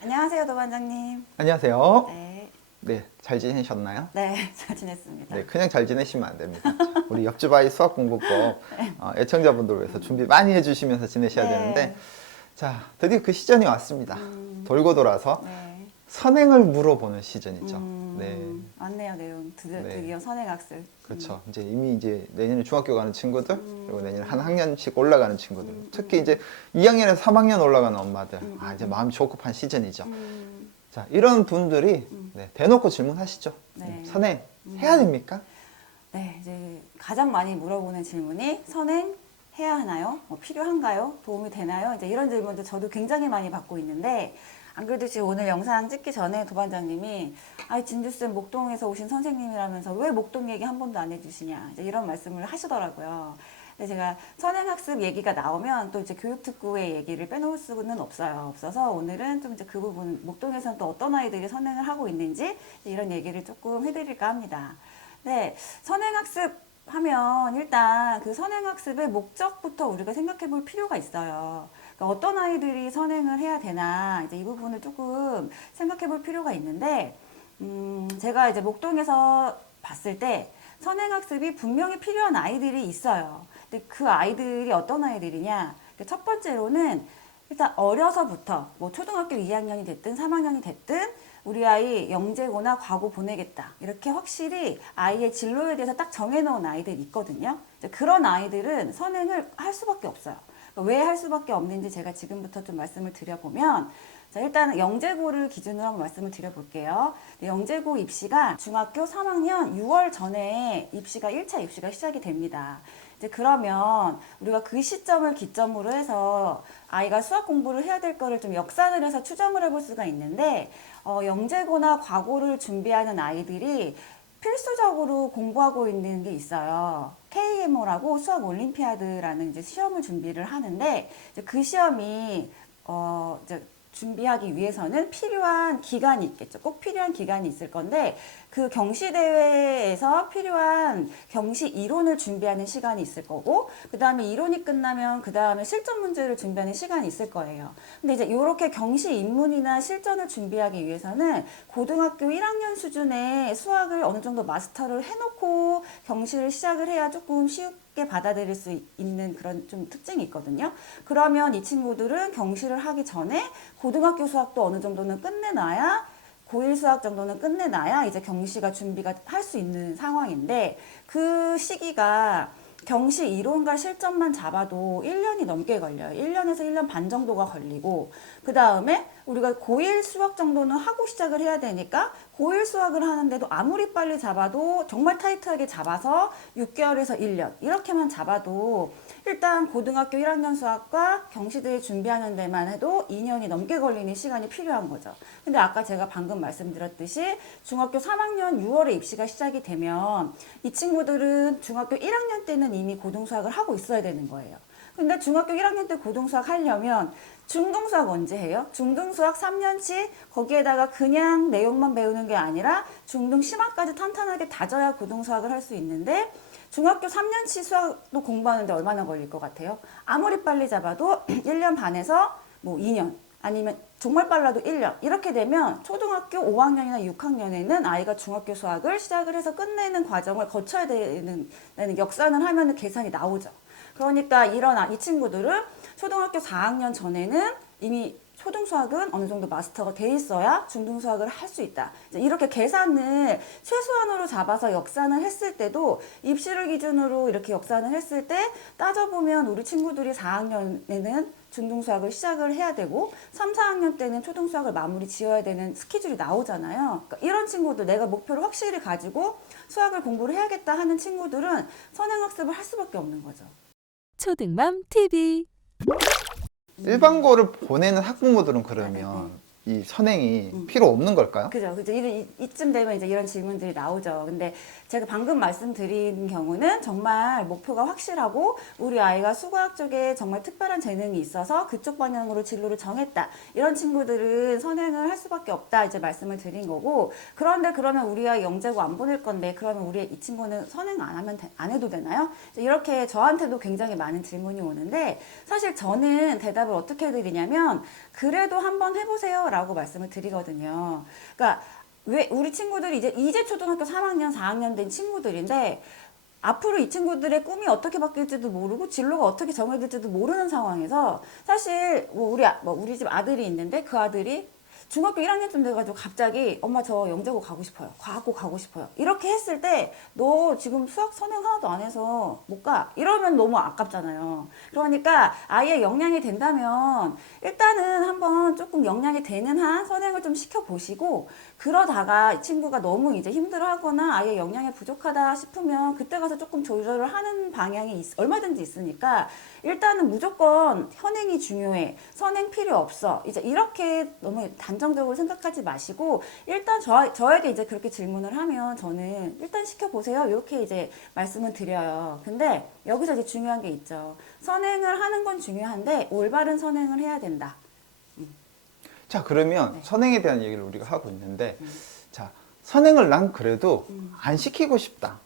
안녕하세요, 도반장님. 안녕하세요. 네, 네, 잘 지내셨나요? 네, 잘 지냈습니다. 네, 그냥 잘 지내시면 안 됩니다. 우리 옆집 아이 수학공부법 애청자분들 위해서 준비 많이 해주시면서 지내셔야 네. 되는데, 자, 드디어 그 시즌이 왔습니다. 돌고 돌아서 네. 선행을 물어보는 시즌이죠. 네, 왔네요, 내용. 네. 드디어 선행학습. 그렇죠. 이제 내년에 중학교 가는 친구들, 그리고 내년에 한 학년씩 올라가는 친구들, 특히 이제 2학년에서 3학년 올라가는 엄마들, 이제 마음이 조급한 시즌이죠. 자, 이런 분들이 네, 대놓고 질문하시죠. 네. 선행 해야 됩니까? 네, 이제 가장 많이 물어보는 질문이 선행 해야 하나요? 뭐 필요한가요? 도움이 되나요? 이제 이런 질문도 저도 굉장히 많이 받고 있는데, 안 그래도 지금 오늘 영상 찍기 전에 도반장님이 진주쌤 목동에서 오신 선생님이라면서 왜 목동 얘기 한 번도 안 해주시냐, 이제 이런 말씀을 하시더라고요. 근데 제가 선행학습 얘기가 나오면 또 이제 교육특구의 얘기를 빼놓을 수는 없어서 오늘은 좀 이제 그 부분, 목동에서는 또 어떤 아이들이 선행을 하고 있는지 이런 얘기를 조금 해드릴까 합니다. 네, 선행학습 하면 일단 그 선행학습의 목적부터 우리가 생각해 볼 필요가 있어요. 그러니까 어떤 아이들이 선행을 해야 되나, 이제 이 부분을 조금 생각해 볼 필요가 있는데, 제가 이제 목동에서 봤을 때 선행학습이 분명히 필요한 아이들이 있어요. 근데 그 아이들이 어떤 아이들이냐? 첫 번째로는 일단 어려서부터 뭐 초등학교 2학년이 됐든 3학년이 됐든 우리 아이 영재고나 과고 보내겠다, 이렇게 확실히 아이의 진로에 대해서 딱 정해놓은 아이들이 있거든요. 그런 아이들은 선행을 할 수밖에 없어요. 왜 할 수밖에 없는지 제가 지금부터 좀 말씀을 드려보면, 자, 일단 영재고를 기준으로 한번 말씀을 드려볼게요. 영재고 입시가 중학교 3학년 6월 전에 1차 입시가 시작이 됩니다. 이제 그러면 우리가 그 시점을 기점으로 해서 아이가 수학 공부를 해야 될 거를 좀 역산을 해서 추정을 해볼 수가 있는데, 영재고나 과고를 준비하는 아이들이 필수적으로 공부하고 있는 게 있어요. KMO라고 수학 올림피아드라는 이제 시험을 준비를 하는데, 이제 그 시험이 이제 준비하기 위해서는 필요한 기간이 있겠죠. 꼭 필요한 기간이 있을 건데, 그 경시대회에서 필요한 경시 이론을 준비하는 시간이 있을 거고, 그 다음에 이론이 끝나면 그 다음에 실전 문제를 준비하는 시간이 있을 거예요. 근데 이제 이렇게 경시 입문이나 실전을 준비하기 위해서는 고등학교 1학년 수준의 수학을 어느 정도 마스터를 해놓고 경시를 시작을 해야 조금 쉽게 받아들일 수 있는 그런 좀 특징이 있거든요. 그러면 이 친구들은 경시를 하기 전에 고등학교 수학도 어느 정도는 끝내놔야, 고1 수학 정도는 끝내놔야 이제 경시가 준비가 할 수 있는 상황인데, 그 시기가 경시 이론과 실전만 잡아도 1년이 넘게 걸려요. 1년에서 1년 반 정도가 걸리고, 그 다음에 우리가 고1 수학 정도는 하고 시작을 해야 되니까 고1 수학을 하는데도 아무리 빨리 잡아도, 정말 타이트하게 잡아서 6개월에서 1년 이렇게만 잡아도 일단 고등학교 1학년 수학과 경시대회 준비하는 데만 해도 2년이 넘게 걸리는 시간이 필요한 거죠. 근데 아까 제가 방금 말씀드렸듯이 중학교 3학년 6월에 입시가 시작이 되면 이 친구들은 중학교 1학년 때는 이미 고등수학을 하고 있어야 되는 거예요. 근데 중학교 1학년 때 고등수학 하려면 중등수학 언제 해요? 중등수학 3년치, 거기에다가 그냥 내용만 배우는 게 아니라 중등 심화까지 탄탄하게 다져야 고등수학을 할 수 있는데, 중학교 3년치 수학도 공부하는데 얼마나 걸릴 것 같아요? 아무리 빨리 잡아도 1년 반에서 뭐 2년, 아니면 정말 빨라도 1년, 이렇게 되면 초등학교 5학년이나 6학년에는 아이가 중학교 수학을 시작을 해서 끝내는 과정을 거쳐야 되는 역산을 하면 계산이 나오죠. 그러니까 이 친구들은 초등학교 4학년 전에는 이미 초등수학은 어느 정도 마스터가 돼 있어야 중등수학을 할 수 있다. 이렇게 계산을 최소한으로 잡아서 역산을 했을 때도, 입시를 기준으로 이렇게 역산을 했을 때 따져보면 우리 친구들이 4학년에는 중등수학을 시작을 해야 되고 3, 4학년 때는 초등수학을 마무리 지어야 되는 스케줄이 나오잖아요. 그러니까 이런 친구들, 내가 목표를 확실히 가지고 수학을 공부를 해야겠다 하는 친구들은 선행학습을 할 수밖에 없는 거죠. 초등맘 TV. 일반고를 보내는 학부모들은 그러면 이 선행이 필요 없는 걸까요? 그죠. 이쯤 되면 이제 이런 질문들이 나오죠. 근데 제가 방금 말씀드린 경우는 정말 목표가 확실하고 우리 아이가 수학 쪽에 정말 특별한 재능이 있어서 그쪽 방향으로 진로를 정했다, 이런 친구들은 선행을 할 수밖에 없다, 이제 말씀을 드린 거고, 그런데 그러면 우리 아이 영재고 안 보낼 건데 그러면 우리 이 친구는 선행 안 해도 되나요? 이렇게 저한테도 굉장히 많은 질문이 오는데, 사실 저는 대답을 어떻게 드리냐면, 그래도 한번 해보세요 하세요라고 말씀을 드리거든요. 그러니까 왜 우리 친구들이 이제 초등학교 3학년, 4학년 된 친구들인데 앞으로 이 친구들의 꿈이 어떻게 바뀔지도 모르고 진로가 어떻게 정해질지도 모르는 상황에서 사실 우리 집 아들이 있는데 그 아들이 중학교 1학년쯤 돼가지고 갑자기 엄마 저 영재고 가고 싶어요. 과학고 가고 싶어요. 이렇게 했을 때 너 지금 수학 선행 하나도 안 해서 못 가. 이러면 너무 아깝잖아요. 그러니까 아예 역량이 된다면 일단은 한번 조금 역량이 되는 한 선행을 좀 시켜보시고 그러다가 이 친구가 너무 이제 힘들어하거나 아예 역량이 부족하다 싶으면 그때 가서 조금 조절을 하는 방향이 얼마든지 있으니까 일단은 무조건 현행이 중요해. 선행 필요 없어. 이제 이렇게 너무 단정적으로 생각하지 마시고 일단 저에게 이제 그렇게 질문을 하면 저는 일단 시켜보세요. 이렇게 이제 말씀을 드려요. 근데 여기서 이제 중요한 게 있죠. 선행을 하는 건 중요한데 올바른 선행을 해야 된다. 자, 그러면 네. 선행에 대한 얘기를 우리가 하고 있는데, 자, 선행을 난 그래도 안 시키고 싶다.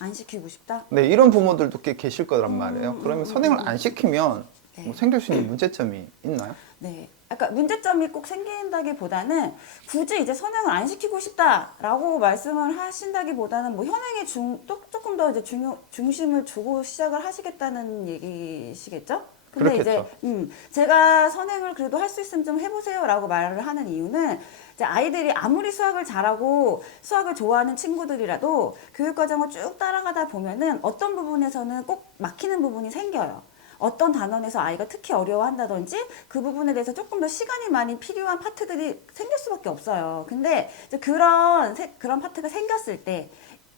안 시키고 싶다? 네, 이런 부모들도 꽤 계실 거란 말이에요. 그러면 선행을 안 시키면 네. 뭐 생길 수 있는 문제점이 있나요? 네. 아까 문제점이 꼭 생긴다기보다는 굳이 이제 선행을 안 시키고 싶다라고 말씀을 하신다기보다는 뭐 현행에 조금 더 이제 중심을 두고 시작을 하시겠다는 얘기시겠죠? 근데 그렇겠죠. 이제 제가 선행을 그래도 할 수 있으면 좀 해보세요라고 말을 하는 이유는 이제 아이들이 아무리 수학을 잘하고 수학을 좋아하는 친구들이라도 교육 과정을 쭉 따라가다 보면은 어떤 부분에서는 꼭 막히는 부분이 생겨요. 어떤 단원에서 아이가 특히 어려워한다든지 그 부분에 대해서 조금 더 시간이 많이 필요한 파트들이 생길 수밖에 없어요. 근데 이제 그런 파트가 생겼을 때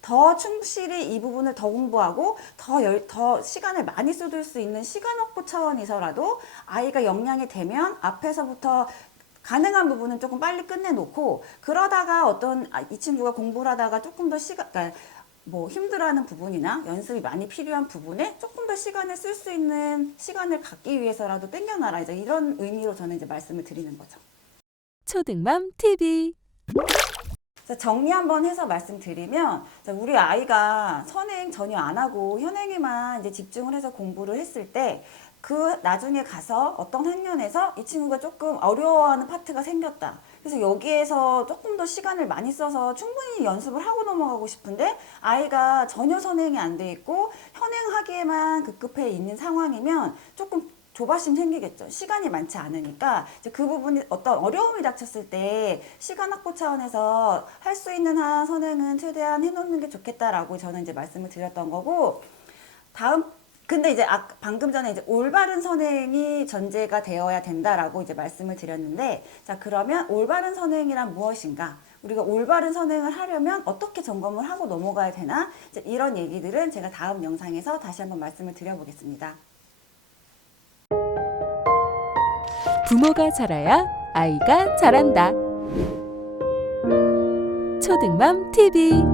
더 충실히 이 부분을 더 공부하고 더 시간을 많이 쏟을 수 있는 시간 확보 차원에서라도 아이가 역량이 되면 앞에서부터 가능한 부분은 조금 빨리 끝내놓고 그러다가 이 친구가 공부를 하다가 조금 더 그러니까 뭐 힘들어하는 부분이나 연습이 많이 필요한 부분에 조금 더 시간을 쓸 수 있는 시간을 갖기 위해서라도 땡겨놔라. 이제 이런 의미로 저는 이제 말씀을 드리는 거죠. 초등맘 TV 정리 한번 해서 말씀드리면 우리 아이가 선행 전혀 안 하고 현행에만 이제 집중을 해서 공부를 했을 때 그 나중에 가서 어떤 학년에서 이 친구가 조금 어려워하는 파트가 생겼다. 그래서 여기에서 조금 더 시간을 많이 써서 충분히 연습을 하고 넘어가고 싶은데 아이가 전혀 선행이 안 돼 있고 현행하기에만 급급해 있는 상황이면 조금 조바심 생기겠죠. 시간이 많지 않으니까 이제 그 부분이 어떤 어려움이 닥쳤을 때 시간 확보 차원에서 할 수 있는 한 선행은 최대한 해놓는 게 좋겠다라고 저는 이제 말씀을 드렸던 거고 근데 이제 방금 전에 이제 올바른 선행이 전제가 되어야 된다라고 이제 말씀을 드렸는데 자 그러면 올바른 선행이란 무엇인가? 우리가 올바른 선행을 하려면 어떻게 점검을 하고 넘어가야 되나? 이제 이런 얘기들은 제가 다음 영상에서 다시 한번 말씀을 드려보겠습니다. 부모가 잘해야 아이가 잘한다. 초등맘 TV